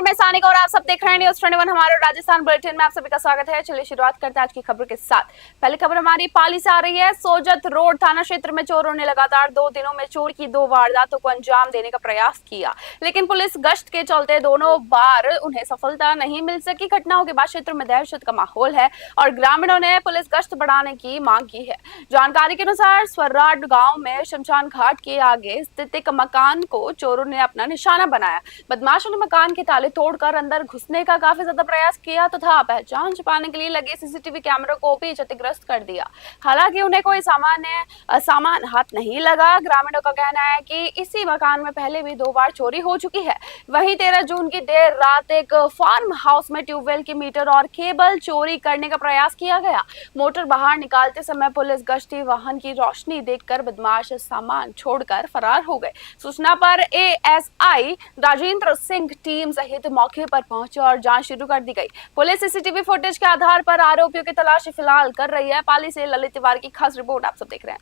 नमस्कार, मैं सानिका और आप सब देख रहे हैं न्यूज़ 21 हमारे राजस्थान बुलेटिन में आप सभी का स्वागत है। चलिए शुरुआत करते हैं आज की खबर के साथ। पहली खबर हमारी पाली से आ रही है। सोजत रोड थाना क्षेत्र में चोरों ने लगातार 2 दिनों में चोर की 2 वारदातों को अंजाम देने का प्रयास किया, लेकिन पुलिस गश्त के चलते दोनों बार उन्हें सफलता नहीं मिल सकी। घटनाओं के बाद क्षेत्र में दहशत का माहौल है और ग्रामीणों ने पुलिस गश्त बढ़ाने की मांग की है। जानकारी के अनुसार स्वराट गाँव में शमशान घाट के आगे स्थित एक मकान को चोरों ने अपना निशाना बनाया। बदमाशों ने मकान के ताले तोड़कर अंदर घुसने का काफी ज्यादा प्रयास किया तथा पहचान छिपाने के लिए लगे सीसीटीवी कैमरों को भी क्षतिग्रस्त कर दिया। हालांकि उन्हें कोई सामान हाथ नहीं लगा। ग्रामीणों का कहना है कि इसी मकान में पहले भी 2 बार चोरी हो चुकी है। वहीं 13 जून की देर रात एक फार्म हाउस में ट्यूबवेल की मीटर और केबल चोरी करने का प्रयास किया गया। मोटर बाहर निकालते समय पुलिस गश्ती वाहन की रोशनी देखकर बदमाश सामान छोड़कर फरार हो गए। सूचना पर एएसआई राजेंद्र सिंह टीम सहित मौके पर पहुंचे और जांच शुरू कर दी गई। पुलिस सीसीटीवी फुटेज के आधार पर आरोपियों की तलाशी फिलहाल कर रही है। पाली से ललित तिवारी की खास रिपोर्ट आप सब देख रहे हैं।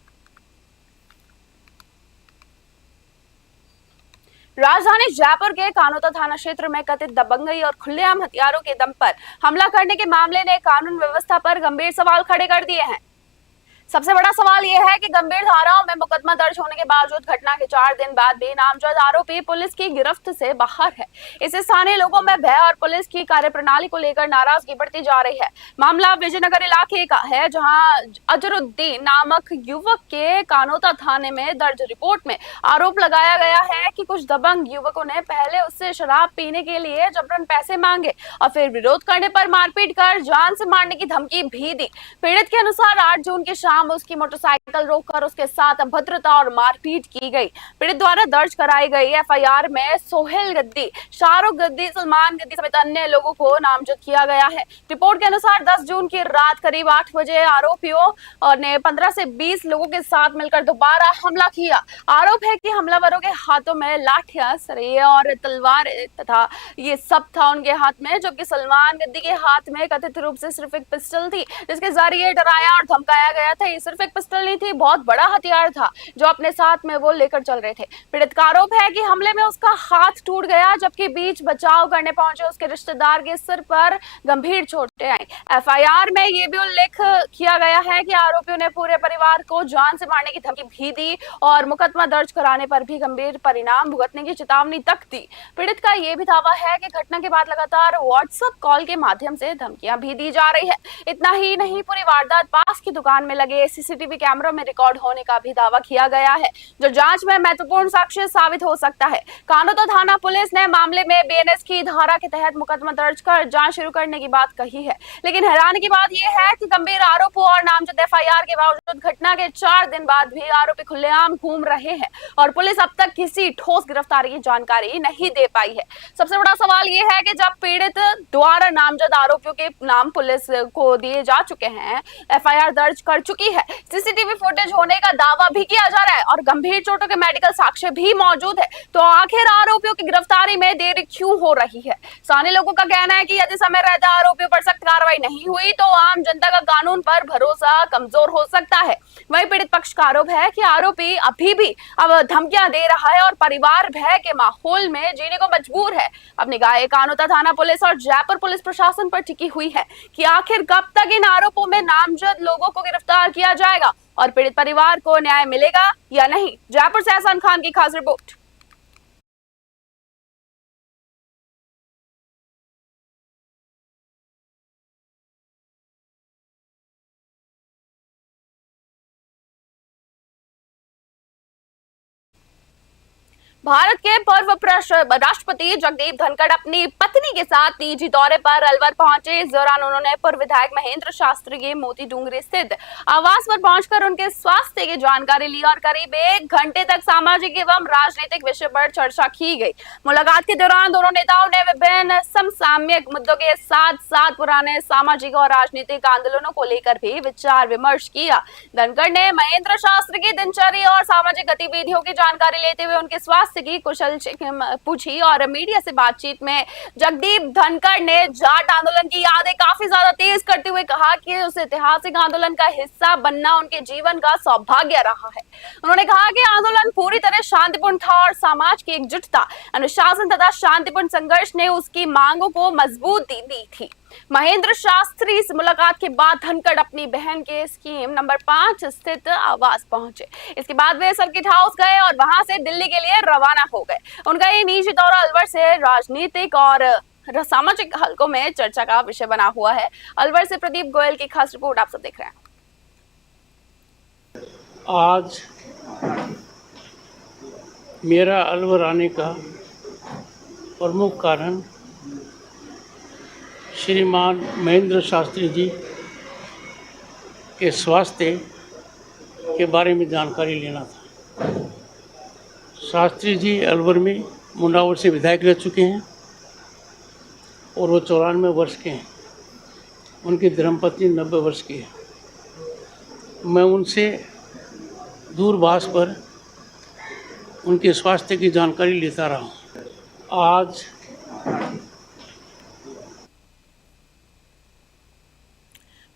राजधानी जयपुर के कानोता थाना क्षेत्र में कथित दबंगई और खुलेआम हथियारों के दम पर हमला करने के मामले ने कानून व्यवस्था पर गंभीर सवाल खड़े कर दिए हैं। सबसे बड़ा सवाल यह है कि गंभीर धाराओं में मुकदमा दर्ज होने के बावजूद घटना के 4 दिन बाद भी नामजद आरोपी पुलिस की गिरफ्त से बाहर है। इससे स्थानीय लोगों में भय और पुलिस की कार्यप्रणाली को लेकर नाराजगी बढ़ती जा रही है। मामला विजयनगर इलाके का है, जहां अजरुद्दीन नामक युवक के कानोता थाने में दर्ज रिपोर्ट में आरोप लगाया गया है कि कुछ दबंग युवकों ने पहले उससे शराब पीने के लिए जबरन पैसे मांगे और फिर विरोध करने पर मारपीट कर जान से मारने की धमकी भी दी। पीड़ित के अनुसार 8 जून की शाम उसकी मोटरसाइकिल रोककर उसके साथ अभद्रता और मारपीट की गई। पीड़ित द्वारा दर्ज कराई गई एफआईआर में सोहेल गद्दी, शाहरुख गद्दी, सलमान गद्दी समेत अन्य लोगों को नामजद किया गया है। रिपोर्ट के अनुसार 10 जून की रात करीब 8 बजे आरोपियों ने 15 से 20 लोगों के साथ मिलकर दोबारा हमला किया। आरोप है कि हमलावरों के हाथों में लाठियां, सरिये और तलवारें तथा ये सब था उनके हाथ में, जबकि सलमान गद्दी के हाथ में कथित रूप से सिर्फ एक पिस्टल थी, जिसके जरिए डराया और धमकाया गया था। सिर्फ एक पिस्टल नहीं थी, बहुत बड़ा हथियार था जो अपने साथ में वो लेकर चल रहे थे। पीड़ित का आरोप है कि हमले में उसका हाथ टूट गया, जबकि बीच बचाव करने पहुंचे उसके रिश्तेदार के सिर पर गंभीर चोटें आई। एफआईआर में ये भी उल्लेख किया गया है कि आरोपियों ने पूरे परिवार को जान से मारने की धमकी भी दी और मुकदमा दर्ज कराने पर भी गंभीर परिणाम भुगतने की चेतावनी तक दी। पीड़ित का यह भी दावा है कि घटना के बाद लगातार व्हाट्सएप कॉल के माध्यम से धमकियां भी दी जा रही है। इतना ही नहीं, पूरी वारदात पास की दुकान में लगे सीसीटीवी कैमरों में रिकॉर्ड होने का भी दावा किया गया है, जो जांच में महत्वपूर्ण साक्ष्य साबित हो सकता है। कानोता थाना पुलिस ने मामले में बीएनएस की धारा के तहत मुकदमा दर्ज कर जांच शुरू करने की बात कही है, लेकिन हैरानी की बात यह है कि गंभीर आरोपों और नामजद एफआईआर के बावजूद घटना के 4 दिन बाद भी आरोपी खुलेआम घूम रहे हैं और पुलिस अब तक किसी ठोस गिरफ्तारी की जानकारी नहीं दे पाई है। सबसे बड़ा सवाल यह है कि जब पीड़ित द्वारा नामजद आरोपियों के नाम पुलिस को दिए जा चुके हैं, एफआईआर दर्ज कर चुकी है, सीसीटीवी फुटेज होने का दावा भी किया जा रहा है और गंभीर चोटों के मेडिकल साक्ष्य भी मौजूद है, तो आखिर आरोपियों की गिरफ्तारी में देरी क्यों हो रही है? स्थानीय लोगों का कहना है कि यदि समय रहते आरोपियों पर सख्त कार्रवाई नहीं हुई तो आम जनता का कानून पर भरोसा कमजोर हो सकता है। वहीं पीड़ित पक्ष का आरोप है कि आरोपी अभी भी अब धमकियां दे रहा है और परिवार भय के माहौल में जीने को मजबूर है। अब निगाहें कानोता थाना पुलिस और जयपुर पुलिस प्रशासन पर टिकी हुई है कि आखिर कब तक इन आरोपों में नामजद लोगों को गिरफ्तार किया जाएगा और पीड़ित परिवार को न्याय मिलेगा या नहीं। जयपुर से एहसान खान की खास रिपोर्ट। भारत के पूर्व राष्ट्रपति जगदीप धनखड़ अपनी पत्नी के साथ निजी दौरे पर अलवर पहुंचे। इस दौरान उन्होंने पूर्व विधायक महेंद्र शास्त्री के मोती डूंगरी स्थित आवास पर पहुंचकर उनके स्वास्थ्य की जानकारी ली और करीब 1 घंटे तक सामाजिक एवं राजनीतिक विषय पर चर्चा की गई। मुलाकात के दौरान दोनों नेताओं ने विभिन्न समसामयिक मुद्दों के साथ साथ पुराने सामाजिक और राजनीतिक आंदोलनों को लेकर भी विचार विमर्श किया। धनखड़ ने महेंद्र शास्त्री की दिनचर्या और सामाजिक गतिविधियों की जानकारी लेते हुए उनके स्वास्थ्य स्वास्थ्य की कुशल पूछी और मीडिया से बातचीत में जगदीप धनखड़ ने जाट आंदोलन की यादें काफी ज्यादा तेज करते हुए कहा कि उस ऐतिहासिक आंदोलन का हिस्सा बनना उनके जीवन का सौभाग्य रहा है। उन्होंने कहा कि आंदोलन पूरी तरह शांतिपूर्ण था और समाज की एकजुटता, अनुशासन तथा शांतिपूर्ण संघर्ष ने उसकी मांगों को मजबूती दी थी। महेंद्र शास्त्री से मुलाकात के बाद धनखड़ अपनी बहन के स्कीम नंबर 5 स्थित आवास पहुंचे। इसके बाद वे सर्किट हाउस गए और वहां से दिल्ली के लिए रवाना हो गए। उनका ये निजी दौरा अलवर से राजनीतिक और सामाजिक हलकों में चर्चा का विषय बना हुआ है। अलवर से प्रदीप गोयल की खास रिपोर्ट आप सब देख रहे हैं। आज मेरा अलवर आने का प्रमुख कारण श्रीमान महेंद्र शास्त्री जी के स्वास्थ्य के बारे में जानकारी लेना था। शास्त्री जी अलवर में मुंडावर से विधायक रह चुके हैं और वो 94 वर्ष के हैं। उनकी धर्मपत्नी 90 वर्ष की है। मैं उनसे दूरभाष पर उनके स्वास्थ्य की जानकारी लेता रहा हूँ। आज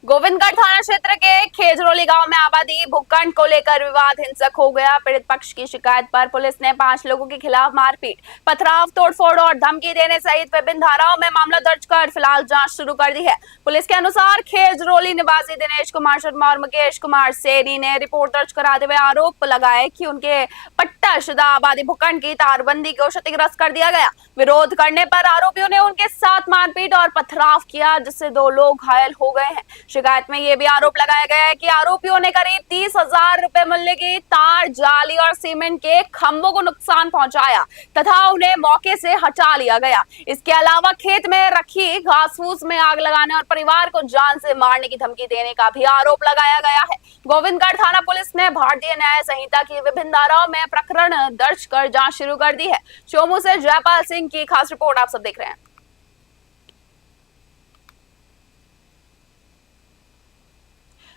गोविंदगढ़ थाना क्षेत्र के खेजरोली गांव में आबादी भूखंड को लेकर विवाद हिंसक हो गया। पीड़ित पक्ष की शिकायत पर पुलिस ने 5 लोगों के खिलाफ मारपीट, पथराव, तोड़फोड़ और धमकी देने सहित विभिन्न धाराओं में मामला दर्ज कर फिलहाल जांच शुरू कर दी है। पुलिस के अनुसार खेजरोली निवासी दिनेश कुमार शर्मा और मुकेश कुमार सेनी ने रिपोर्ट दर्ज कराते हुए आरोप लगाए कि उनके पट्टाशुदा आबादी भूखंड की तारबंदी को क्षतिग्रस्त कर दिया गया। विरोध करने पर आरोपियों ने उनके साथ मारपीट और पथराव किया, जिससे 2 लोग घायल हो गए हैं। शिकायत में यह भी आरोप लगाया गया है कि आरोपियों ने करीब 30,000 रुपए मूल्य की तार, जाली और सीमेंट के खंभों को नुकसान पहुंचाया तथा उन्हें मौके से हटा लिया गया। इसके अलावा खेत में रखी घास फूस में आग लगाने और परिवार को जान से मारने की धमकी देने का भी आरोप लगाया गया है। गोविंदगढ़ थाना पुलिस ने भारतीय न्याय संहिता की विभिन्न धाराओं में प्रकरण दर्ज कर जांच शुरू कर दी है। चोमू से जयपाल सिंह की खास रिपोर्ट आप सब देख रहे हैं।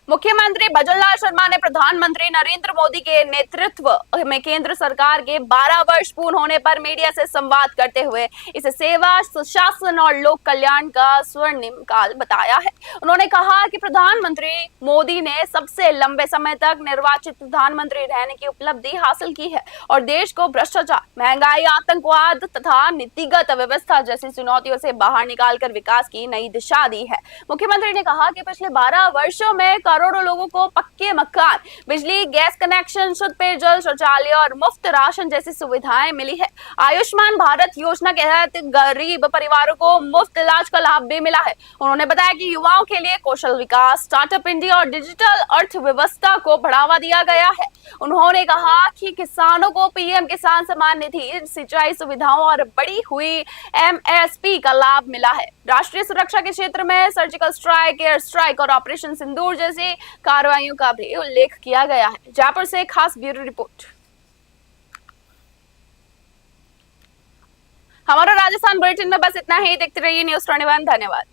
मुख्यमंत्री भजनलाल शर्मा ने प्रधानमंत्री नरेंद्र मोदी के नेतृत्व में केंद्र सरकार के 12 वर्ष पूर्ण होने पर मीडिया से संवाद करते हुए इसे सेवा, सुशासन और लोक कल्याण का स्वर्णिम काल बताया है। उन्होंने कहा कि प्रधानमंत्री मोदी ने सबसे लंबे समय तक निर्वाचित प्रधानमंत्री रहने की उपलब्धि हासिल की है और देश को भ्रष्टाचार, महंगाई, आतंकवाद तथा नीतिगत व्यवस्था जैसी चुनौतियों से बाहर निकालकर विकास की नई दिशा दी है। मुख्यमंत्री ने कहा कि पिछले 12 वर्षों में करोड़ों लोगों को पक्के मकान, बिजली, गैस कनेक्शन, शुद्ध पेयजल, शौचालय और मुफ्त राशन जैसी सुविधाएं मिली है। आयुष्मान भारत योजना के तहत गरीब परिवारों को मुफ्त इलाज का लाभ भी मिला है। उन्होंने बताया कि युवाओं के लिए कौशल विकास, स्टार्टअप इंडिया और डिजिटल अर्थव्यवस्था को बढ़ावा दिया गया है। उन्होंने कहा कि किसानों को पीएम किसान सम्मान निधि, सिंचाई सुविधाओं और बढ़ी हुई एमएसपी का लाभ मिला है। राष्ट्रीय सुरक्षा के क्षेत्र में सर्जिकल स्ट्राइक, एयर स्ट्राइक और ऑपरेशन सिंदूर जैसी कार्रवाइयों का भी उल्लेख किया गया है। जयपुर से खास ब्यूरो रिपोर्ट। हमारा राजस्थान बुलेटिन में बस इतना ही। देखते रहिए न्यूज़ 21। धन्यवाद।